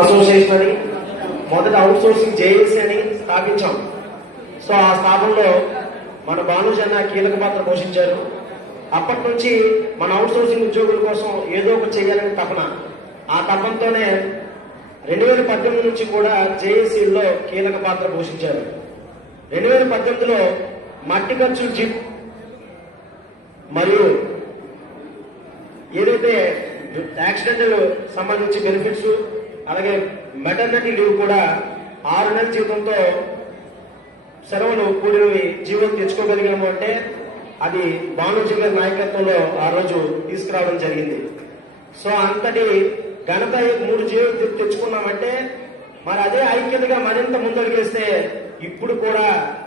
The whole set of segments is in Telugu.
అసోసియేషన్ అని మొదట అవుట్ సోర్సింగ్ జేఏసీ అని స్థాపించాం. సో ఆ స్థాపనలో మన భానుజన్న కీలక పాత్ర పోషించారు. అప్పటి నుంచి మన అవుట్ సోర్సింగ్ ఉద్యోగుల కోసం ఏదో ఒకటి చేయాలని తపన. ఆ తపనతోనే 2018 నుంచి కూడా జేఏసీలో కీలక పాత్ర పోషించారు. 2018లో మట్టి ఖర్చు జిప్ మరియు ఏదైతే యాక్సిడెంటల్ సంబంధించి బెనిఫిట్స్ అలాగే మెటర్నిటీ లీవ్ కూడా 6 నెలల జీతంతో సెలవులు కూడినవి జీవం తెచ్చుకోగలిగాము అంటే అది భానుజీ గారి నాయకత్వంలో ఆ రోజు తీసుకురావడం జరిగింది. సో అంతటి ఘనత 3 జీవో తెచ్చుకున్నామంటే మరి అదే ఐక్యతగా మరింత ముందడుగేస్తే ఇప్పుడు కూడా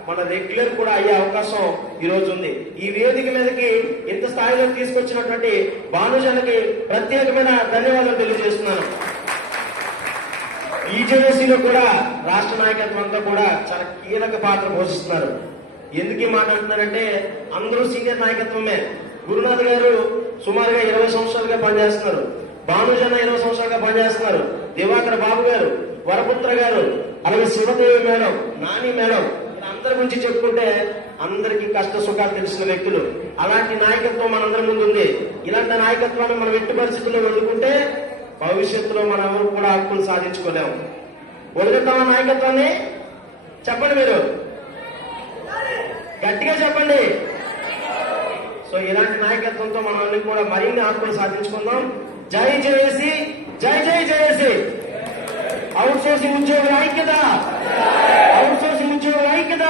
మన రెగ్యులర్ కూడా అయ్యే అవకాశం ఈ రోజు ఉంది. ఈ వేదిక మీదకి ఇంత స్థాయిలో తీసుకొచ్చినటువంటి భానుజనకి ప్రత్యేకమైన ధన్యవాదాలు తెలియజేస్తున్నాను. ఈ జేఏసీలో కూడా రాష్ట్ర నాయకత్వం అంతా కూడా చాలా కీలక పాత్ర పోషిస్తున్నారు. ఎందుకు ఈ మాట అంటున్నారంటే అందరూ సీనియర్ నాయకత్వమే. గురునాథ్ గారు సుమారుగా 20 సంవత్సరాలుగా పనిచేస్తున్నారు. భానుజన 20 సంవత్సరాలుగా పనిచేస్తున్నారు. దివాకర్ బాబు గారు, వరపుత్ర గారు, అలాగే శివదేవి మేడం, నాని మేడం, అందరి గురించి చెప్పుకుంటే అందరికీ కష్ట సుఖాలు తెలిసిన వ్యక్తులు. అలాంటి నాయకత్వం మనందరి ముందు ఉంది. ఇలాంటి నాయకత్వాన్ని మనం ఎట్టి పరిస్థితుల్లో వదులుకుంటే భవిష్యత్తులో మనం ఎవరు కూడా హక్కులు సాధించుకోలేము. వదులుతామా నాయకత్వాన్ని? చెప్పండి, మీరు గట్టిగా చెప్పండి. సో ఇలాంటి నాయకత్వంతో మనం అన్ని కూడా మరిన్ని హక్కులు సాధించుకుందాం. జై జేఏసీ, జై జై జేఏసీ. అవుట్ సోర్సింగ్ ఉద్యోగుల ఐక్యత, అవుట్ సోర్సింగ్ ఉద్యోగుల ఐక్యత,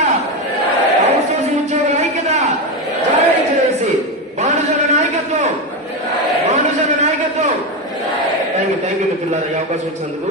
అవుట్ సోర్సింగ్ ఉద్యోగుల ఐక్యత. జై జేఏసీ. భానుజన నాయకత్వం, భానుజన నాయకత్వం. థ్యాంక్ యూ మిత్రులారా, ఈ అవకాశం ఇచ్చినందుకు.